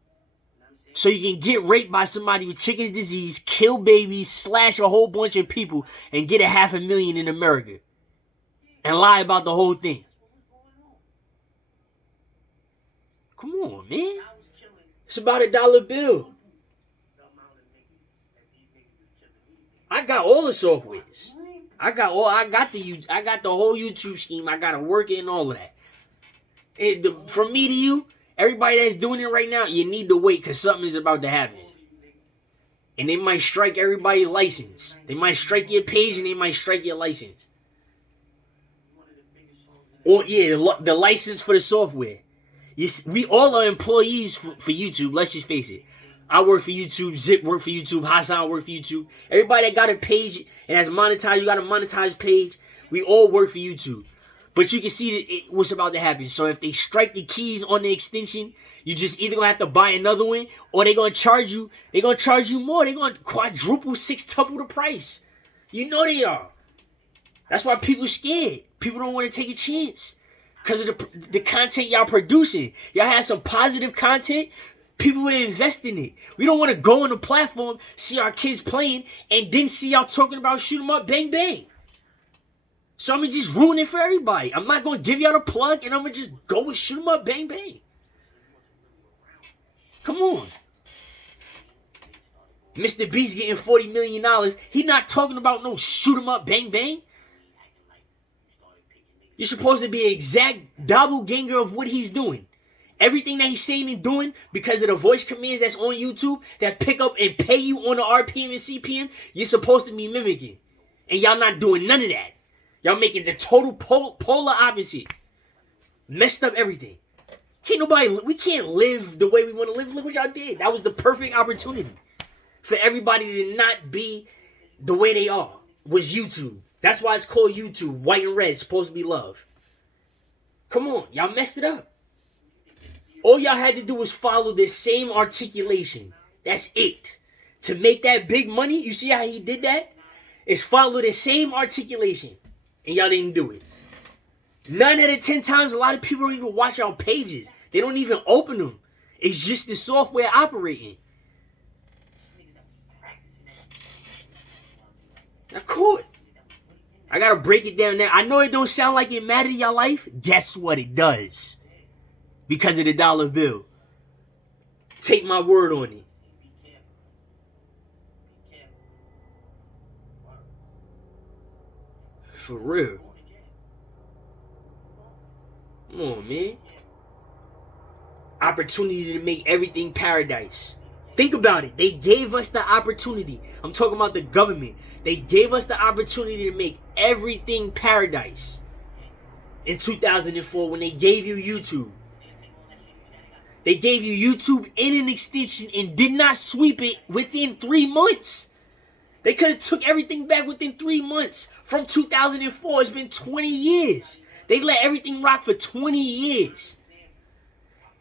know what I'm saying? So you can get raped by somebody with chicken's disease, kill babies, slash a whole bunch of people, and get $500,000 in America. And lie about the whole thing. That's what was going on. Come on, man. I was killing It's about $1 bill. the amount of niggas that these niggas is killing me. I got all the softwares. I got the whole YouTube scheme. I got to work it and all of that. From me to you, everybody that's doing it right now, you need to wait because something is about to happen. And they might strike everybody's license. They might strike your page and they might strike your license. Or yeah, the license for the software. We all are employees for YouTube. Let's just face it. I work for YouTube. Zip work for YouTube. Hassan work for YouTube. Everybody that got a page and has monetized, you got a monetized page. We all work for YouTube. But you can see what's about to happen. So if they strike the keys on the extension, you just either gonna have to buy another one, or they're gonna charge you. They're gonna charge you more. They're gonna quadruple, sextuple the price. You know they are. That's why people scared. People don't want to take a chance because of the content y'all producing. Y'all have some positive content. People will invest in it. We don't want to go on the platform, see our kids playing, and then see y'all talking about shoot 'em up, bang, bang. So I'm going to just ruin it for everybody. I'm not going to give y'all the plug, and I'm going to just go and shoot 'em up, bang, bang. Come on. Mr. Beast getting $40 million. He not talking about no shoot 'em up, bang, bang. You're supposed to be an exact doppelganger of what he's doing. Everything that he's saying and doing, because of the voice commands that's on YouTube that pick up and pay you on the RPM and CPM, you're supposed to be mimicking. And y'all not doing none of that. Y'all making the total polar opposite. Messed up everything. We can't live the way we want to live. Look what y'all did. That was the perfect opportunity for everybody to not be the way they are. Was YouTube. That's why it's called YouTube. White and red. It's supposed to be love. Come on. Y'all messed it up. All y'all had to do was follow this same articulation. That's it. To make that big money, you see how he did that? Is follow the same articulation. And y'all didn't do it. 9 out of 10 times, a lot of people don't even watch our pages. They don't even open them. It's just the software operating. Now, cool. I gotta break it down now. I know it don't sound like it mattered in your life. Guess what? It does. Because of the dollar bill. Take my word on it. For real. Come on, man. Opportunity to make everything paradise. Think about it. They gave us the opportunity. I'm talking about the government. They gave us the opportunity to make everything paradise. In 2004, when they gave you YouTube. They gave you YouTube in an extension and did not sweep it within 3 months. They could have took everything back within 3 months. From 2004, it's been 20 years. They let everything rock for 20 years.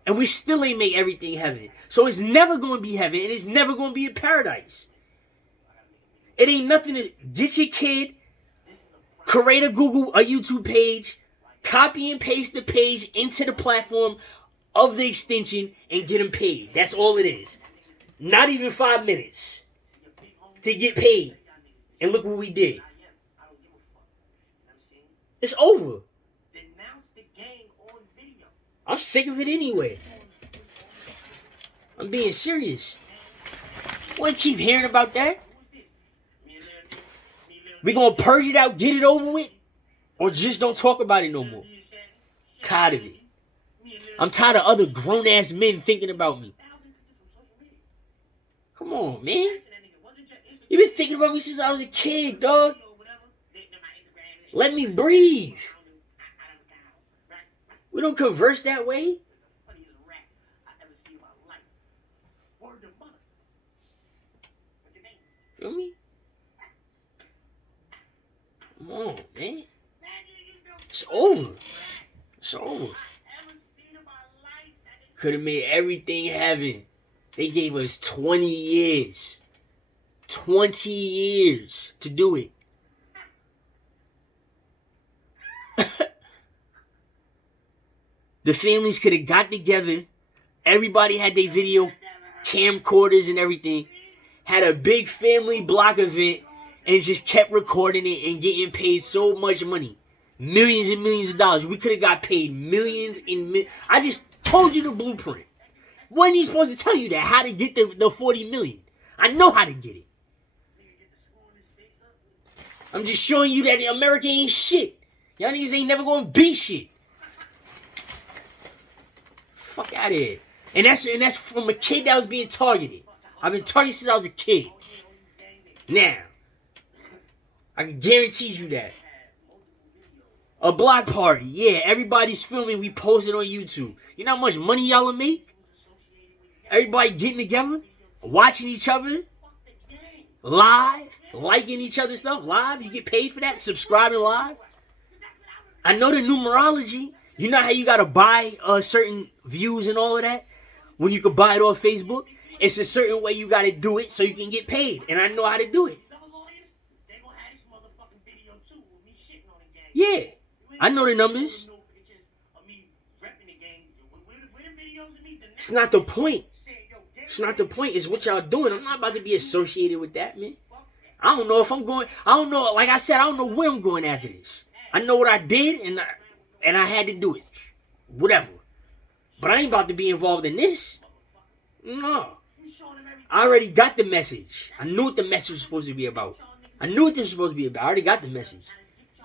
And we still ain't make everything heaven. So it's never going to be heaven. And it's never going to be a paradise. It ain't nothing to get your kid, create a YouTube page, copy and paste the page into the platform of the extension and get them paid. That's all it is. Not even 5 minutes to get paid. And look what we did. It's over. I'm sick of it anyway. I'm being serious. We keep hearing about that. We gonna purge it out, get it over with, or just don't talk about it no more. Tired of it. I'm tired of other grown ass men thinking about me. Come on, man. You been thinking about me since I was a kid, dog. Let me breathe. We don't converse that way. Feel me? Come on, man. It's over. It's over. Could have made everything heaven. They gave us 20 years. 20 years to do it. The families could have got together. Everybody had their video camcorders and everything. Had a big family block event and just kept recording it and getting paid so much money. Millions and millions of dollars. We could have got paid millions and millions. I just told you the blueprint. Wasn't he supposed to tell you that? How to get the 40 million. I know how to get it. I'm just showing you that America ain't shit. Y'all niggas ain't never gonna be shit. Fuck out of here. And that's from a kid that was being targeted. I've been targeted since I was a kid. Now, I can guarantee you that. A block party. Yeah, everybody's filming. We post it on YouTube. You know how much money y'all will make? Everybody getting together, watching each other, live, liking each other's stuff, live. You get paid for that, subscribing live. I know the numerology. You know how you gotta buy certain views and all of that? When you could buy it off Facebook? It's a certain way you gotta do it so you can get paid. And I know how to do it. Yeah. I know the numbers. It's not the point. It's not the point. It's what y'all doing. I'm not about to be associated with that, man. I don't know if I'm going. I don't know. Like I said, I don't know where I'm going after this. I know what I did, and I had to do it. Whatever. But I ain't about to be involved in this. No. I already got the message. I knew what the message was supposed to be about. I knew what this was supposed to be about. I already got the message.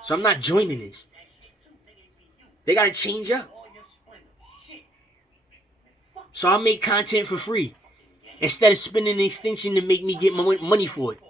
So I'm not joining this. They gotta change up. All your splendor. Shit. So I make content for free instead of spending an extension to make me get my money for it.